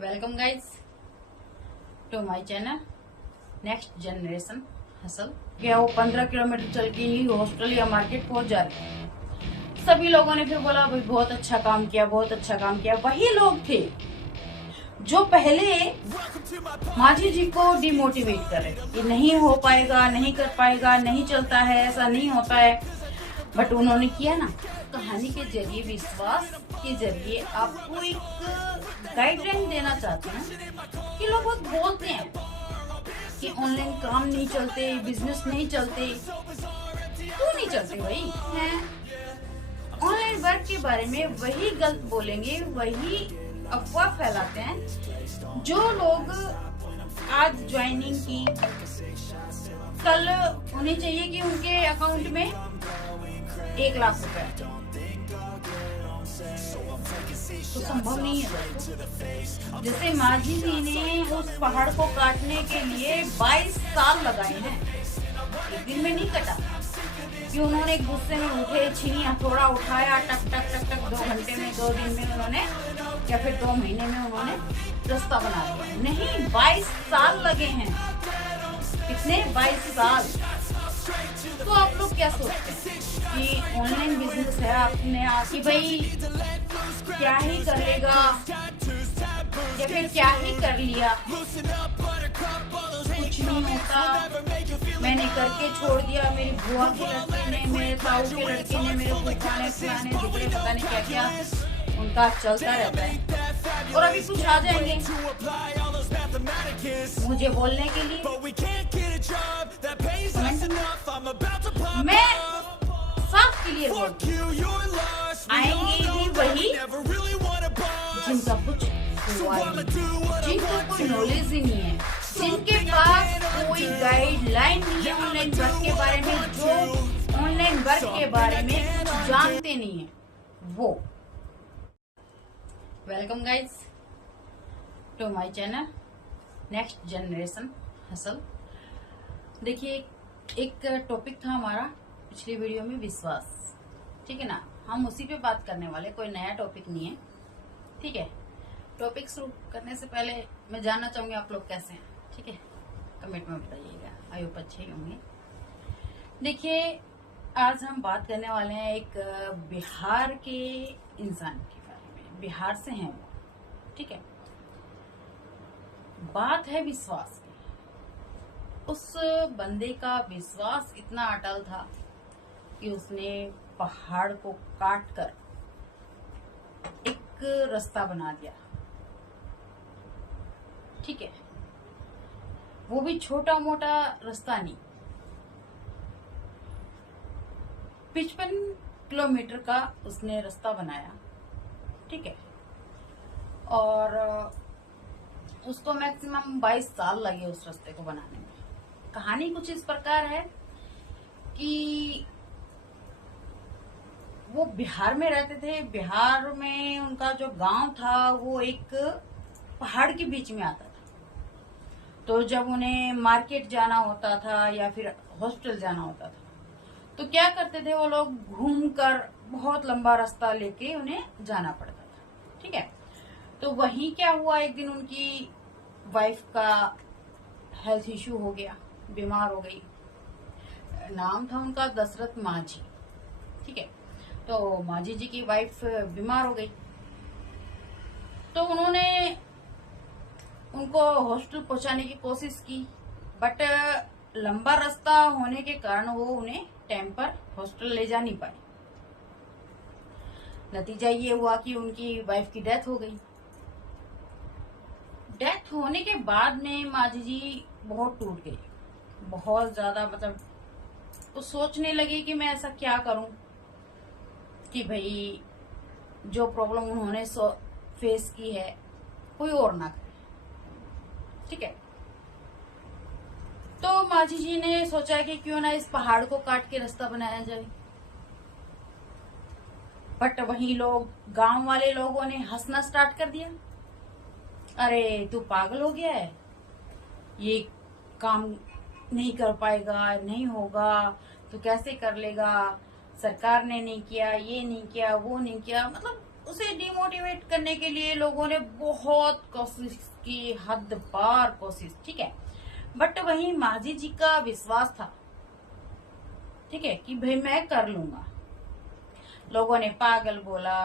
Welcome guys to my channel next generation hustle. क्या वो 15 kilometre चल के ही हॉस्टल या मार्केट पहुंच जा रहे हैं। सभी लोगों ने फिर बोला भाई बहुत अच्छा काम किया, बहुत अच्छा काम किया। वही लोग थे जो पहले माझी जी को डिमोटिवेट कर रहे कि नहीं हो पाएगा, नहीं कर पाएगा, नहीं चलता है, ऐसा नहीं होता है। बट उन्होंने किया ना। कहानी के जरिए, विश्वास के जरिए आपको एक गाइडलाइन देना चाहते हैं कि लोग बहुत बोलते हैं कि ऑनलाइन काम नहीं चलते, बिजनेस नहीं चलते। क्यों नहीं चलते भाई? हैं ऑनलाइन वर्क के बारे में वही गलत बोलेंगे, वही अफवाह फैलाते हैं जो लोग आज ज्वाइनिंग की, कल उन्हें चाहिए कि उनके अकाउंट में 1 लाख रुपए। तो संभव नहीं है। जैसे माझी जी ने उस पहाड़ को काटने के लिए 22 साल लगाए हैं, एक दिन में नहीं कटा। कि उन्होंने गुस्से में उठे, छीनी हथौड़ा उठाया, टक टक टक टक 2 घंटे में, 2 दिन में उन्होंने, या फिर 2 महीने में उन्होंने रास्ता बना दिया। नहीं, 22 साल लगे हैं। कितने? 22 साल। तो आप लोग क्या सोचते हैं कि ऑनलाइन बिजनेस है, आपने कि भाई क्या ही कर लेगा या फिर क्या ही कर लिया, कुछ नहीं होता, मैंने करके छोड़ दिया, मेरी बुआ के लड़के ने, मेरे ताऊ के लड़के ने, मेरे फुफाने फुलाने दिखले, पता नहीं क्या क्या उनका चलता रहता है। और अभी कुछ आ जाएंगे मुझे बोलने के लिए। मैं साफ क्लियर बोलती हूँ, आएंगे भी वही जिनका कुछ हुआ ही नहीं, जिनको कोई नॉलेज ही नहीं है, जिनके पास कोई गाइडलाइन नहीं है ऑनलाइन वर्क के बारे में, जो ऑनलाइन वर्क के बारे में जानते नहीं है वो। Welcome guys to my channel next generation hustle. देखिए, एक टॉपिक था हमारा पिछली वीडियो में, विश्वास। ठीक है ना, हम उसी पे बात करने वाले, कोई नया टॉपिक नहीं है। ठीक है, टॉपिक शुरू करने से पहले मैं जानना चाहूंगी आप लोग कैसे हैं। ठीक है, कमेंट में बताइएगा, आई होप अच्छे ही होंगे। देखिए, आज हम बात करने वाले हैं एक बिहार के इंसान के बारे में। बिहार से हैं वो। ठीक है, बात है विश्वास की। उस बंदे का विश्वास इतना अटल था कि उसने पहाड़ को काट कर एक रास्ता बना दिया। ठीक है, वो भी छोटा मोटा रास्ता नहीं, 55 किलोमीटर का उसने रास्ता बनाया। ठीक है, और उसको मैक्सिमम 22 साल लगे उस रास्ते को बनाने में। कहानी कुछ इस प्रकार है कि वो बिहार में रहते थे। बिहार में उनका जो गांव था वो एक पहाड़ के बीच में आता था। तो जब उन्हें मार्केट जाना होता था या फिर हॉस्टल जाना होता था, तो क्या करते थे वो लोग, घूमकर बहुत लंबा रास्ता लेके उन्हें जाना पड़ता था। ठीक है, तो वहीं क्या हुआ, एक दिन उनकी वाइफ का हेल्थ इश्यू हो गया, बीमार हो गई। नाम था उनका दशरथ माझी। ठीक है, तो माझी जी की वाइफ बीमार हो गई, तो उन्होंने उनको हॉस्टल पहुंचाने की कोशिश की। बट लंबा रास्ता होने के कारण वो उन्हें टाइम पर हॉस्टल ले जा नहीं पाए। नतीजा ये हुआ कि उनकी वाइफ की डेथ हो गई। डेथ होने के बाद में माझी जी बहुत टूट गई, बहुत ज्यादा। मतलब वो सोचने लगी कि मैं ऐसा क्या करूं कि भाई जो प्रॉब्लम उन्होंने फेस की है कोई और ना करे। ठीक है, तो माझी जी ने सोचा कि क्यों ना इस पहाड़ को काट के रास्ता बनाया जाए। बट वहीं लोग, गांव वाले लोगों ने हंसना स्टार्ट कर दिया। अरे तू पागल हो गया है, ये काम नहीं कर पाएगा, नहीं होगा, तू कैसे कर लेगा, सरकार ने नहीं किया, ये नहीं किया, वो नहीं किया। मतलब उसे डिमोटिवेट करने के लिए लोगों ने बहुत कोशिश की, हद पार कोशिश, ठीक है। बट वही माजी जी का विश्वास था, ठीक है, कि भाई मैं कर लूंगा। लोगों ने पागल बोला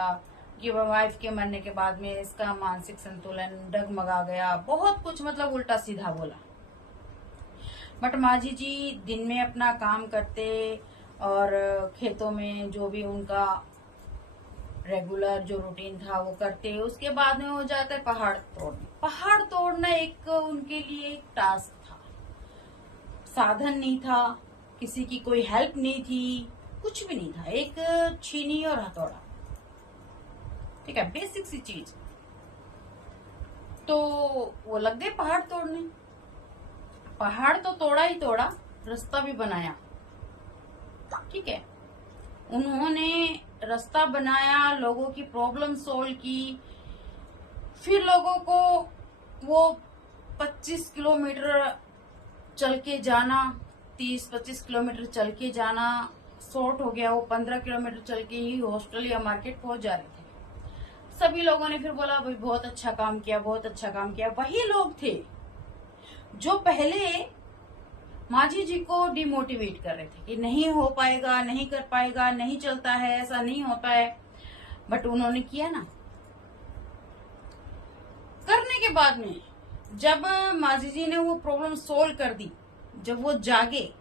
कि वाइफ के मरने के बाद में इसका मानसिक संतुलन डगमगा गया, बहुत कुछ मतलब उल्टा सीधा बोला। बट माजी जी दिन में अपना काम करते और खेतों में जो भी उनका रेगुलर जो रूटीन था वो करते, उसके बाद में हो जाता है पहाड़ तोड़ने। पहाड़ तोड़ना एक उनके लिए एक टास्क था, साधन नहीं था, किसी की कोई हेल्प नहीं थी, कुछ भी नहीं था, एक छीनी और हथौड़ा, ठीक है, बेसिक सी चीज। तो वो लग गए पहाड़ तोड़ने। पहाड़ तो तोड़ा ही तोड़ा, रास्ता भी बनाया, ठीक है। उन्होंने रास्ता बनाया, लोगों की प्रॉब्लम सोल्व की। फिर लोगों को वो 25 किलोमीटर चल के जाना, 30-25 किलोमीटर चल के जाना शॉर्ट हो गया। वो 15 किलोमीटर चल के ही हॉस्टल या मार्केट पहुंच जा रहे थे। सभी लोगों ने फिर बोला भाई बहुत अच्छा काम किया, बहुत अच्छा काम किया। वही लोग थे जो पहले माजी जी को डिमोटिवेट कर रहे थे कि नहीं हो पाएगा, नहीं कर पाएगा, नहीं चलता है, ऐसा नहीं होता है। बट उन्होंने किया ना। करने के बाद में जब माजी जी ने वो प्रॉब्लम सोल्व कर दी, जब वो जागे,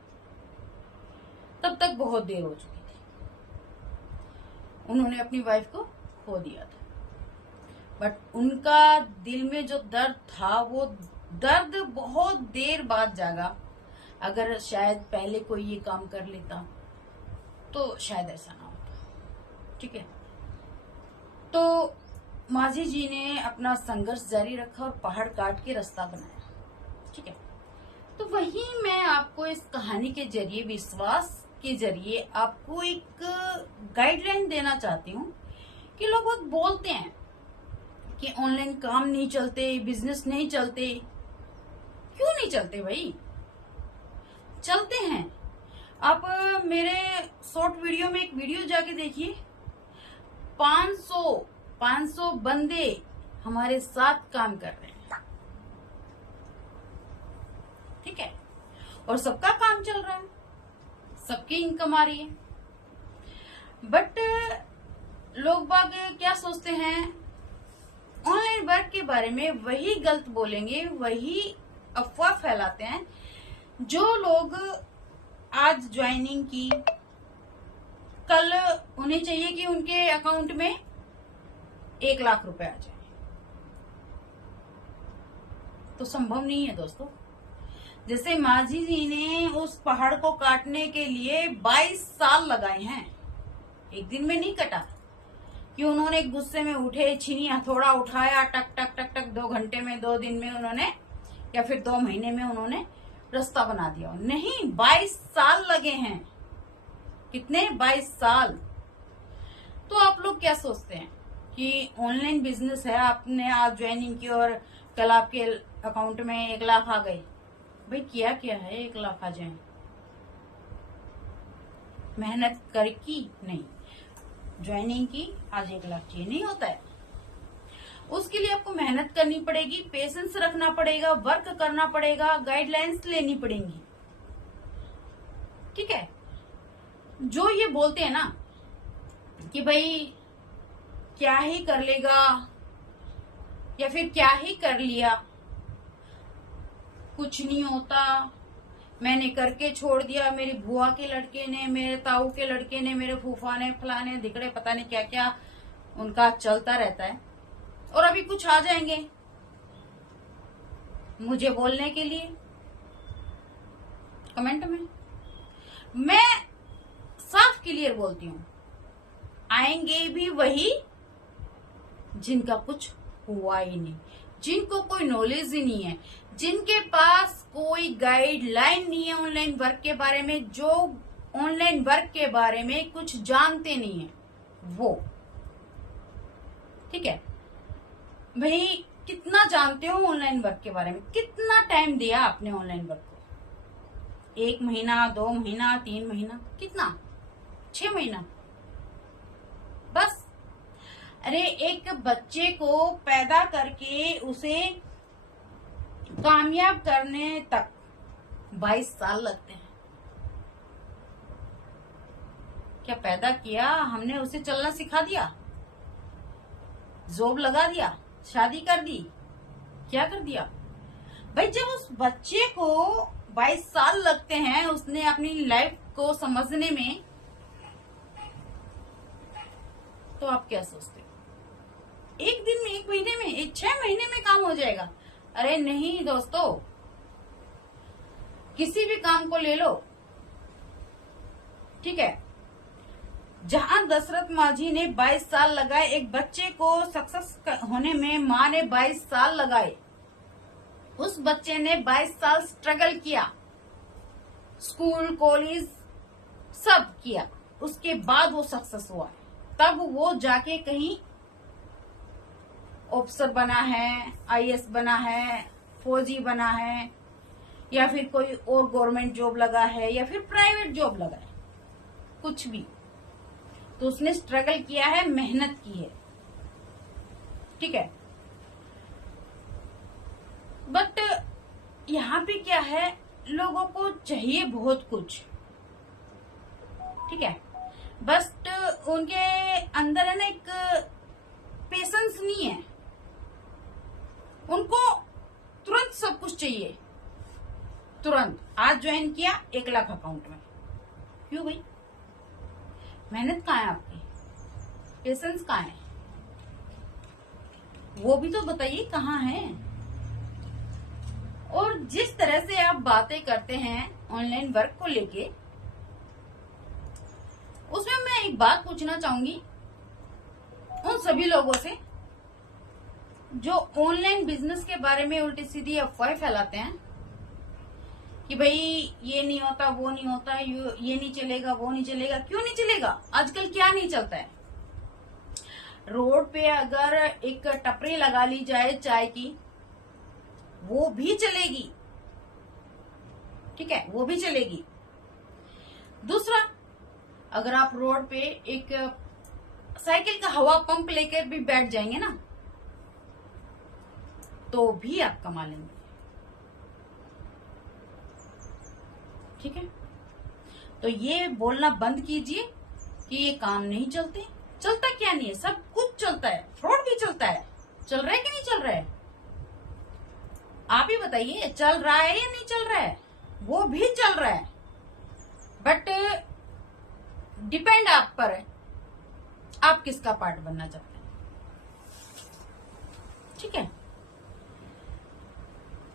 तब तक बहुत देर हो चुकी थी। उन्होंने अपनी वाइफ को खो दिया था। बट उनका दिल में जो दर्द था, वो दर्द बहुत देर बाद जागा। अगर शायद पहले कोई ये काम कर लेता तो शायद ऐसा ना होता, ठीक है। तो माजी जी ने अपना संघर्ष जारी रखा और पहाड़ काट के रास्ता बनाया, ठीक है। तो वही मैं आपको इस कहानी के जरिए, विश्वास के जरिए आपको एक गाइडलाइन देना चाहती हूँ कि लोग बोलते हैं कि ऑनलाइन काम नहीं चलते, बिजनेस नहीं चलते। क्यों नहीं चलते भाई? चलते हैं। आप मेरे शॉर्ट वीडियो में एक वीडियो जाके देखिए, 500 बंदे हमारे साथ काम कर रहे हैं, ठीक है, और सबका काम चल रहा है, सबकी इनकम आ रही है। बट लोग बाग क्या सोचते हैं, ऑनलाइन वर्क के बारे में वही गलत बोलेंगे, वही अफवाह फैलाते हैं। जो लोग आज ज्वाइनिंग की, कल उन्हें चाहिए कि उनके अकाउंट में 1 लाख रुपए आ जाए, तो संभव नहीं है दोस्तों। जैसे माजी जी ने उस पहाड़ को काटने के लिए 22 साल लगाए हैं, एक दिन में नहीं कटा कि उन्होंने गुस्से में उठे, छीनी हथौड़ा उठाया, टक टक टक टक 2 घंटे में, 2 दिन में उन्होंने, या फिर 2 महीने में उन्होंने रास्ता बना दिया। नहीं, 22 साल लगे हैं। कितने? 22 साल। तो आप लोग क्या सोचते हैं कि ऑनलाइन बिजनेस है, आपने आज ज्वाइनिंग की और कल आपके अकाउंट में 1 लाख आ गए। भाई किया क्या है 1 लाख आ जाए? मेहनत कर की नहीं, ज्वाइनिंग की, आज 1 लाख चाहिए, नहीं होता है। उसके लिए आपको मेहनत करनी पड़ेगी, पेशेंस रखना पड़ेगा, वर्क करना पड़ेगा, गाइडलाइंस लेनी पड़ेंगी, ठीक है। जो ये बोलते हैं ना कि भाई क्या ही कर लेगा या फिर क्या ही कर लिया, कुछ नहीं होता, मैंने करके छोड़ दिया, मेरी बुआ के लड़के ने, मेरे ताऊ के लड़के ने, मेरे फूफा ने, फलाने धिकड़े, पता नहीं क्या क्या उनका चलता रहता है, और अभी कुछ आ जाएंगे मुझे बोलने के लिए कमेंट में। मैं साफ क्लियर बोलती हूँ, आएंगे भी वही जिनका कुछ हुआ ही नहीं, जिनको कोई नॉलेज ही नहीं है, जिनके पास कोई गाइडलाइन नहीं है ऑनलाइन वर्क के बारे में, जो ऑनलाइन वर्क के बारे में कुछ जानते नहीं है वो, ठीक है। भाई कितना जानते हो ऑनलाइन वर्क के बारे में? कितना टाइम दिया आपने ऑनलाइन वर्क को? 1 महीना, 2 महीना, 3 महीना, कितना? 6 महीना, बस। अरे एक बच्चे को पैदा करके उसे कामयाब करने तक 22 साल लगते हैं। क्या पैदा किया हमने, उसे चलना सिखा दिया, जॉब लगा दिया, शादी कर दी, क्या कर दिया भाई? जब उस बच्चे को 22 साल लगते हैं उसने अपनी लाइफ को समझने में, तो आप क्या सोचते हो? एक दिन में, एक महीने में, 6 महीने में काम हो जाएगा? अरे नहीं दोस्तों, किसी भी काम को ले लो, ठीक है, जहां दशरथ माझी ने 22 साल लगाए, एक बच्चे को सक्सेस होने में माँ ने 22 साल लगाए। उस बच्चे ने 22 साल स्ट्रगल किया, स्कूल कॉलेज सब किया, उसके बाद वो सक्सेस हुआ। तब वो जाके कहीं ऑफिसर बना है, आईएएस बना है, फौजी बना है, या फिर कोई और गवर्नमेंट जॉब लगा है, या फिर प्राइवेट जॉब लगा है, कुछ भी। तो उसने स्ट्रगल किया है, मेहनत की है, ठीक है। बट यहाँ पे क्या है, लोगों को चाहिए बहुत कुछ, ठीक है, बस उनके अंदर है ना एक पेशेंस नहीं है, उनको तुरंत सब कुछ चाहिए, तुरंत। आज ज्वाइन किया 1 लाख अकाउंट में, क्यों भाई? मेहनत कहाँ है आपकी? पेशेंस कहाँ है? वो भी तो बताइए कहाँ है। और जिस तरह से आप बातें करते हैं ऑनलाइन वर्क को लेके, उसमें मैं एक बात पूछना चाहूंगी उन सभी लोगों से जो ऑनलाइन बिजनेस के बारे में उल्टी सीधी अफवाहें फैलाते हैं कि भाई ये नहीं होता, वो नहीं होता, ये नहीं चलेगा, वो नहीं चलेगा। क्यों नहीं चलेगा? आजकल क्या नहीं चलता है? रोड पे अगर एक टपरी लगा ली जाए चाय की, वो भी चलेगी, ठीक है, वो भी चलेगी। दूसरा, अगर आप रोड पे एक साइकिल का हवा पंप लेकर भी बैठ जाएंगे ना, तो भी आप कमा लेंगे, ठीक है। तो ये बोलना बंद कीजिए कि ये काम नहीं चलते। चलता क्या नहीं है? सब कुछ चलता है, फ्रॉड भी चलता है। चल रहा है कि नहीं चल रहा है? आप ही बताइए, चल रहा है या नहीं चल रहा है? वो भी चल रहा है, बट डिपेंड आप पर है, आप किसका पार्ट बनना चाहते हैं, ठीक है।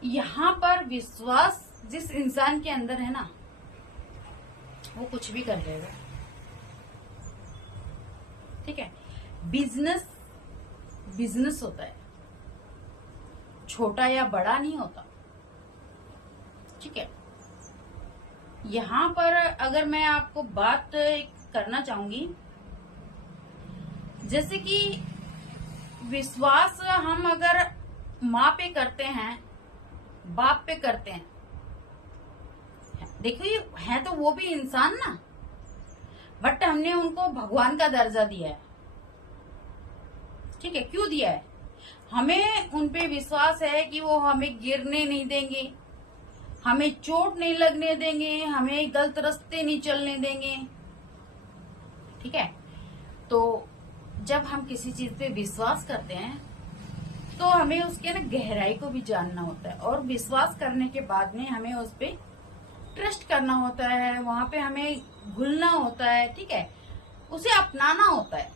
यहां पर विश्वास जिस इंसान के अंदर है ना, वो कुछ भी कर देगा, ठीक है। बिजनेस बिजनेस होता है, छोटा या बड़ा नहीं होता, ठीक है। यहां पर अगर मैं आपको बात करना चाहूंगी, जैसे कि विश्वास हम अगर माँ पे करते हैं, बाप पे करते हैं, देखो ये है तो वो भी इंसान ना, बट हमने उनको भगवान का दर्जा दिया है, ठीक है। क्यों दिया है? हमें उन पे विश्वास है कि वो हमें गिरने नहीं देंगे, हमें चोट नहीं लगने देंगे, हमें गलत रास्ते नहीं चलने देंगे, ठीक है। तो जब हम किसी चीज पे विश्वास करते हैं तो हमें उसके ना गहराई को भी जानना होता है, और विश्वास करने के बाद में हमें उस पे ट्रस्ट करना होता है, वहां पे हमें घुलना होता है, ठीक है, उसे अपनाना होता है,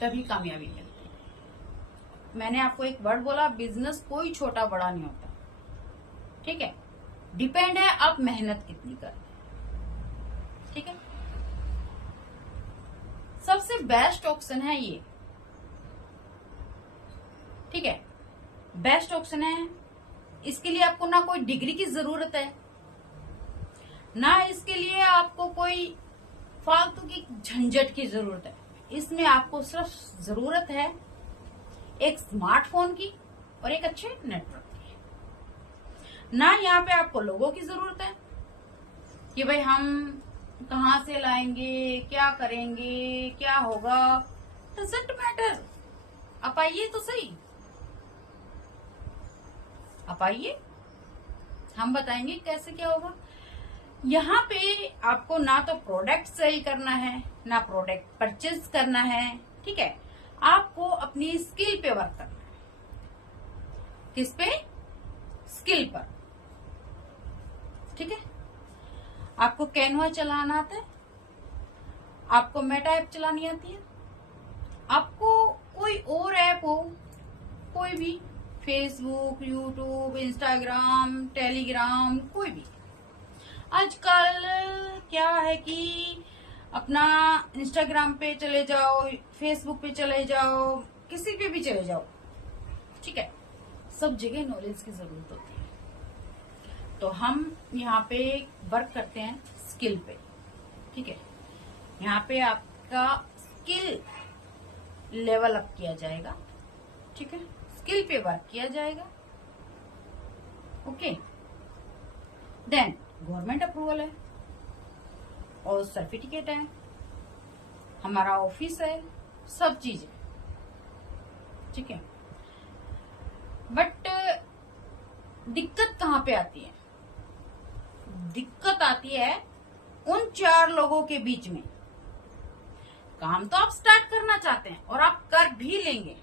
तभी कामयाबी मिलती है। मैंने आपको एक वर्ड बोला, बिजनेस कोई छोटा बड़ा नहीं होता, ठीक है। डिपेंड है आप मेहनत कितनी करते हैं, ठीक है। सबसे बेस्ट ऑप्शन है ये, ठीक है, बेस्ट ऑप्शन है। इसके लिए आपको ना कोई डिग्री की जरूरत है, ना इसके लिए आपको कोई फालतू की झंझट की जरूरत है। इसमें आपको सिर्फ जरूरत है एक स्मार्टफोन की और एक अच्छे नेटवर्क की। ना यहाँ पे आपको लोगों की जरूरत है कि भाई हम कहाँ से लाएंगे, क्या करेंगे, क्या होगा, डजंट मैटर, आप आइए तो सही, आप आइए, हम बताएंगे कैसे क्या होगा। यहाँ पे आपको ना तो प्रोडक्ट सेल करना है, ना प्रोडक्ट परचेज करना है, ठीक है। आपको अपनी स्किल पे वर्क करना है। किस पे? स्किल पर, ठीक है। आपको कैनवा चलाना आता है, आपको मेटा ऐप चलानी आती है, आपको कोई और ऐप हो, कोई भी, फेसबुक, यूट्यूब, इंस्टाग्राम, टेलीग्राम, कोई भी। आजकल क्या है कि अपना इंस्टाग्राम पे चले जाओ, फेसबुक पे चले जाओ, किसी पे भी चले जाओ, ठीक है, सब जगह नॉलेज की जरूरत होती है। तो हम यहाँ पे वर्क करते हैं स्किल पे, ठीक है। यहाँ पे आपका स्किल लेवल अप किया जाएगा, ठीक है, स्किल पे वर्क किया जाएगा, ओके। देन गवर्नमेंट अप्रूवल है और सर्टिफिकेट है, हमारा ऑफिस है, सब चीज है, ठीक है। बट दिक्कत कहाँ पे आती है? दिक्कत आती है उन 4 लोगों के बीच में। काम तो आप स्टार्ट करना चाहते हैं और आप कर भी लेंगे,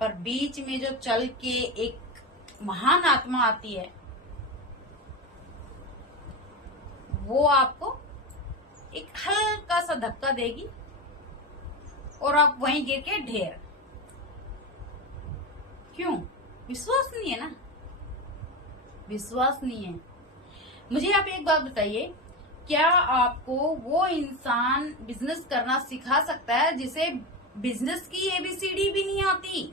पर बीच में जो चल के एक महान आत्मा आती है, वो आपको एक हल्का सा धक्का देगी और आप वहीं गिर के ढेर। क्यों? विश्वास नहीं है ना, विश्वास नहीं है। मुझे आप एक बात बताइए, क्या आपको वो इंसान बिजनेस करना सिखा सकता है जिसे बिजनेस की ABCD भी नहीं आती?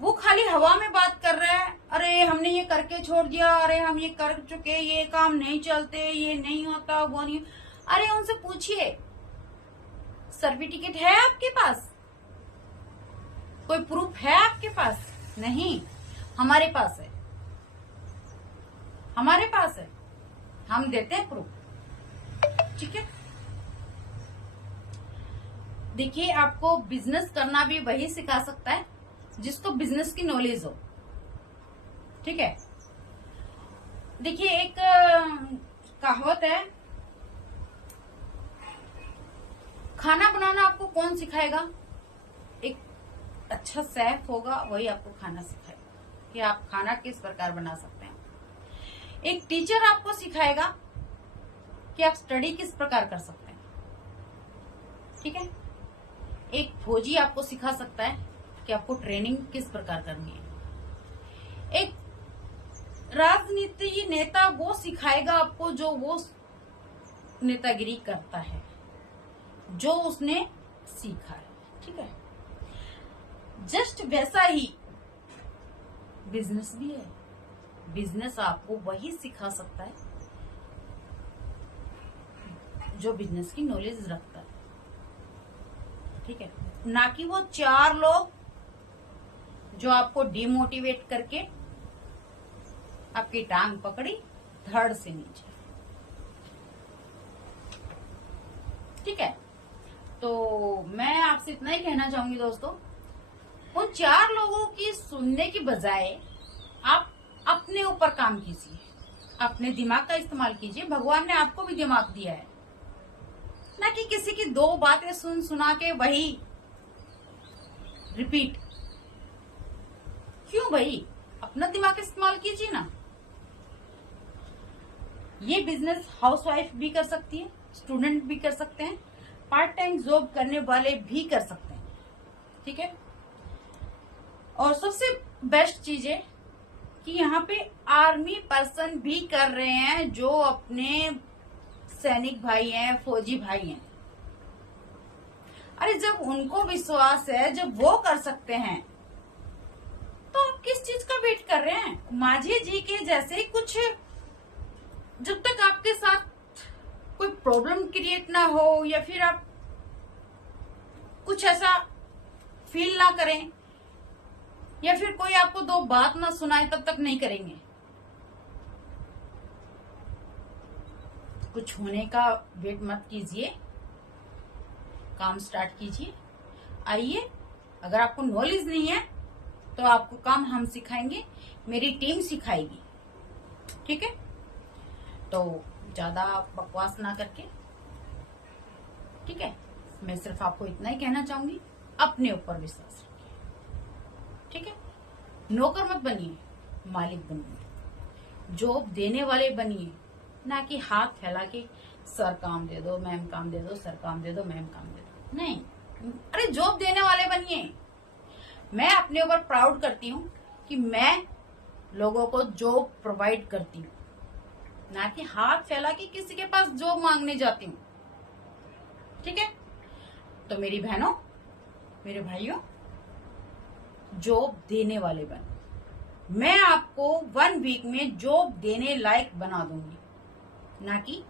वो खाली हवा में बात कर रहा है, अरे हमने ये करके छोड़ दिया, अरे हम ये कर चुके, ये काम नहीं चलते, ये नहीं होता, वो नहीं। अरे उनसे पूछिए, सर्टिफिकेट है आपके पास? कोई प्रूफ है आपके पास? नहीं, हमारे पास है, हमारे पास है, हम देते हैं प्रूफ, ठीक है। देखिए, आपको बिजनेस करना भी वही सिखा सकता है जिसको बिजनेस की नॉलेज हो, ठीक है। देखिए, एक कहावत है, खाना बनाना आपको कौन सिखाएगा? एक अच्छा शेफ होगा, वही आपको खाना सिखाएगा कि आप खाना किस प्रकार बना सकते हैं। एक टीचर आपको सिखाएगा कि आप स्टडी किस प्रकार कर सकते हैं, ठीक है। एक फौजी आपको सिखा सकता है कि आपको ट्रेनिंग किस प्रकार करनी है। एक राजनीति नेता वो सिखाएगा आपको जो वो नेतागिरी करता है, जो उसने सीखा है, ठीक है। जस्ट वैसा ही बिजनेस भी है। बिजनेस आपको वही सिखा सकता है जो बिजनेस की नॉलेज रखता है, ठीक है, ना कि वो 4 लोग जो आपको डिमोटिवेट करके आपकी टांग पकड़ी धड़ से नीचे, ठीक है। तो मैं आपसे इतना ही कहना चाहूंगी दोस्तों, उन 4 लोगों की सुनने की बजाय आप अपने ऊपर काम कीजिए, अपने दिमाग का इस्तेमाल कीजिए। भगवान ने आपको भी दिमाग दिया है, ना कि किसी की 2 बातें सुन सुना के वही रिपीट। क्यों भाई, अपना दिमाग इस्तेमाल कीजिए ना। ये बिजनेस हाउसवाइफ भी कर सकती है, स्टूडेंट भी कर सकते हैं, पार्ट टाइम जॉब करने वाले भी कर सकते हैं, ठीक है। और सबसे बेस्ट चीज है कि यहाँ पे आर्मी पर्सन भी कर रहे हैं, जो अपने सैनिक भाई हैं, फौजी भाई हैं। अरे जब उनको विश्वास है, जब वो कर सकते हैं, तो आप किस चीज का वेट कर रहे हैं? माझी जी के जैसे कुछ, जब तक आपके साथ कोई प्रॉब्लम क्रिएट ना हो या फिर आप कुछ ऐसा फील ना करें या फिर कोई आपको 2 बात ना सुनाए, तब तक नहीं करेंगे। कुछ होने का वेट मत कीजिए, काम स्टार्ट कीजिए। आइए, अगर आपको नॉलेज नहीं है तो आपको काम हम सिखाएंगे, मेरी टीम सिखाएगी। ठीक है, तो ज्यादा बकवास ना करके, ठीक है, मैं सिर्फ आपको इतना ही कहना चाहूंगी, अपने ऊपर विश्वास रखिए। ठीक है, नौकर मत बनिए, मालिक बनिए, जॉब देने वाले बनिए, ना कि हाथ फैला के सर काम दे दो, मैम काम दे दो, सर काम दे दो, मैम काम दे दो। नहीं, अरे जॉब देने वाले बनिए। मैं अपने ऊपर प्राउड करती हूँ कि मैं लोगों को जॉब प्रोवाइड करती हूँ, ना कि हाथ फैला के किसी के पास जॉब मांगने जाती हूँ। ठीक है, तो मेरी बहनों, मेरे भाइयों, जॉब देने वाले बनो। मैं आपको 1 वीक में जॉब देने लायक बना दूंगी, ना कि